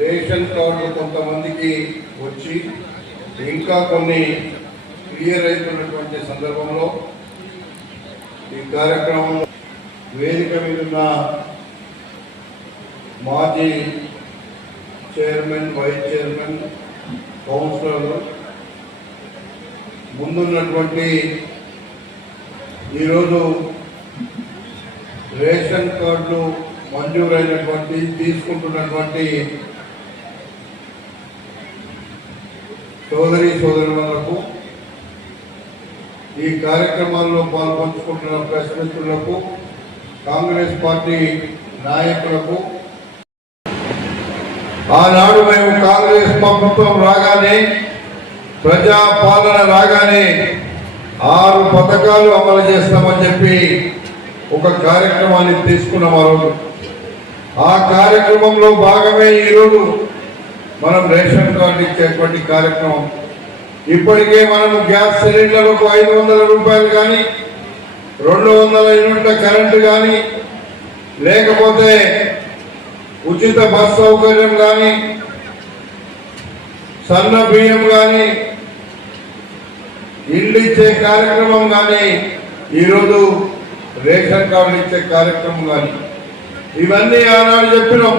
Ration card కొంతమందికి వచ్చి ఇంకా కొన్ని క్లియర్ అవుతున్నటువంటి సందర్భంలో ఈ కార్యక్రమం వేదిక మీద ఉన్న మాజీ చైర్మన్, వైస్ చైర్మన్, కౌన్సిలర్లు, ముందున్నటువంటి ఈరోజు రేషన్ కార్డులు మంజూరైనటువంటి తీసుకుంటున్నటువంటి సోదరులకు, ఈ కార్యక్రమాల్లో పాల్పంచుకుంటున్న ప్రెస్ మిత్రులకు, కాంగ్రెస్ పార్టీ నాయకులకు, ఆనాడు మేము కాంగ్రెస్ ప్రభుత్వం రాగానే, ప్రజా పాలన రాగానే 6 పథకాలు అమలు చేస్తామని చెప్పి ఒక కార్యక్రమాన్ని తీసుకున్నాం. ఆ రోజు ఆ కార్యక్రమంలో భాగమే ఈరోజు మనం రేషన్ కార్డు ఇచ్చేటువంటి కార్యక్రమం. ఇప్పటికే మనము గ్యాస్ సిలిండర్లకు 500 రూపాయలు కానీ, 200 యూనిట్ల కరెంటు కానీ, లేకపోతే ఉచిత బస్ సౌకర్యం కానీ, సన్న బియ్యం కానీ, ఇల్లు ఇచ్చే కార్యక్రమం కానీ, ఈరోజు రేషన్ కార్డు ఇచ్చే కార్యక్రమం కానీ, ఇవన్నీ ఆనాడు చెప్పినాం.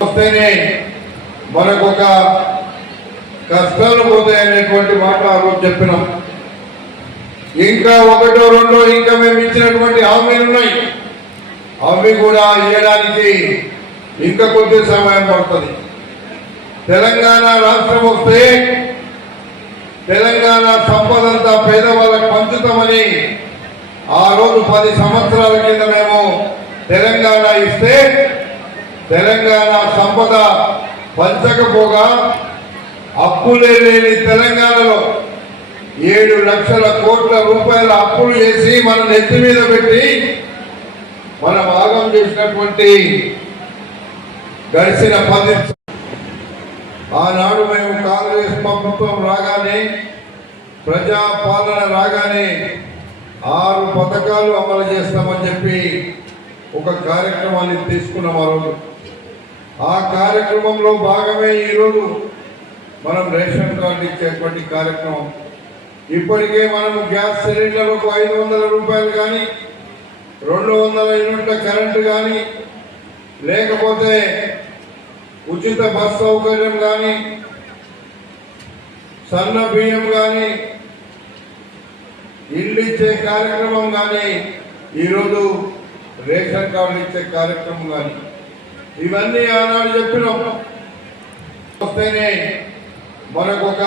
వస్తేనే మనకొక కష్టాలు పోతాయనేటువంటి మాట ఆ రోజు చెప్పినాం. ఇంకా 1, 2 ఇంకా మేము ఇచ్చినటువంటి హామీలు ఉన్నాయి. అవి కూడా ఇవ్వడానికి ఇంకా కొద్ది సమయం పడుతుంది. తెలంగాణ రాష్ట్రం వస్తే తెలంగాణ సంపదంతా పేదవాళ్ళకు పంచుతామని ఆ రోజు 10 సంవత్సరాల కింద మేము తెలంగాణ ఇస్తే, తెలంగాణ సంపద పంచకపోగా అప్పులే లేని తెలంగాణలో 7 లక్షల కోట్ల రూపాయల అప్పులు చేసి మన నెత్తి మీద పెట్టి మన భాగం చేసినటువంటి గడిచిన 10 ఆనాడు మేము కాంగ్రెస్ ప్రభుత్వం రాగానే, ప్రజా పాలన రాగానే 6 పథకాలు అమలు చేస్తామని చెప్పి ఒక కార్యక్రమాన్ని తీసుకున్నాం. ఆ రోజు ఆ కార్యక్రమంలో భాగమే ఈరోజు మనం రేషన్ కార్డు ఇచ్చేటువంటి కార్యక్రమం. ఇప్పటికే మనము గ్యాస్ సిలిండర్లకు 500 రూపాయలు కానీ, 200 యూనిట్ల కరెంటు కానీ, లేకపోతే ఉచిత బస్ సౌకర్యం కానీ, సన్న బియ్యం కానీ, ఇల్లు ఇచ్చే కార్యక్రమం కానీ, ఈరోజు రేషన్ కార్డు ఇచ్చే కార్యక్రమం కానీ, ఇవన్నీ ఆనాడు చెప్పినాం. వస్తేనే మనకొక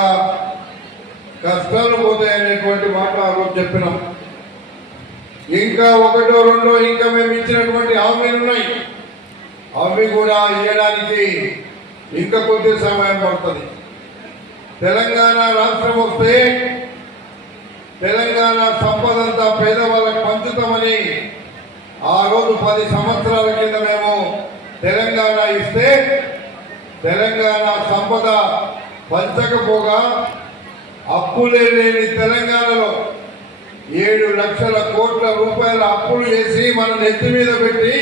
కష్టాలు పోతాయనేటువంటి మాట ఆ రోజు చెప్పినాం. ఇంకా 1, 2 ఇంకా మేము ఇచ్చినటువంటి హామీలు ఉన్నాయి. అవి కూడా ఇవ్వడానికి ఇంకా కొద్ది సమయం పడుతుంది. తెలంగాణ రాష్ట్రం వస్తే తెలంగాణ సంపదంతా పేదవాళ్ళకు పంచుతామని ఆ రోజు 10 సంవత్సరాల కింద మేము తెలంగాణ ఇస్తే, తెలంగాణ సంపద పంచకపోగా అప్పులే లేని తెలంగాణలో 7 లక్షల కోట్ల రూపాయల అప్పులు చేసి మన నెత్తి మీద పెట్టి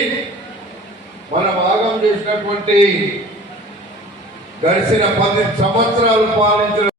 మన భాగం చేసినటువంటి గడిచిన 10 సంవత్సరాలు పాలించిన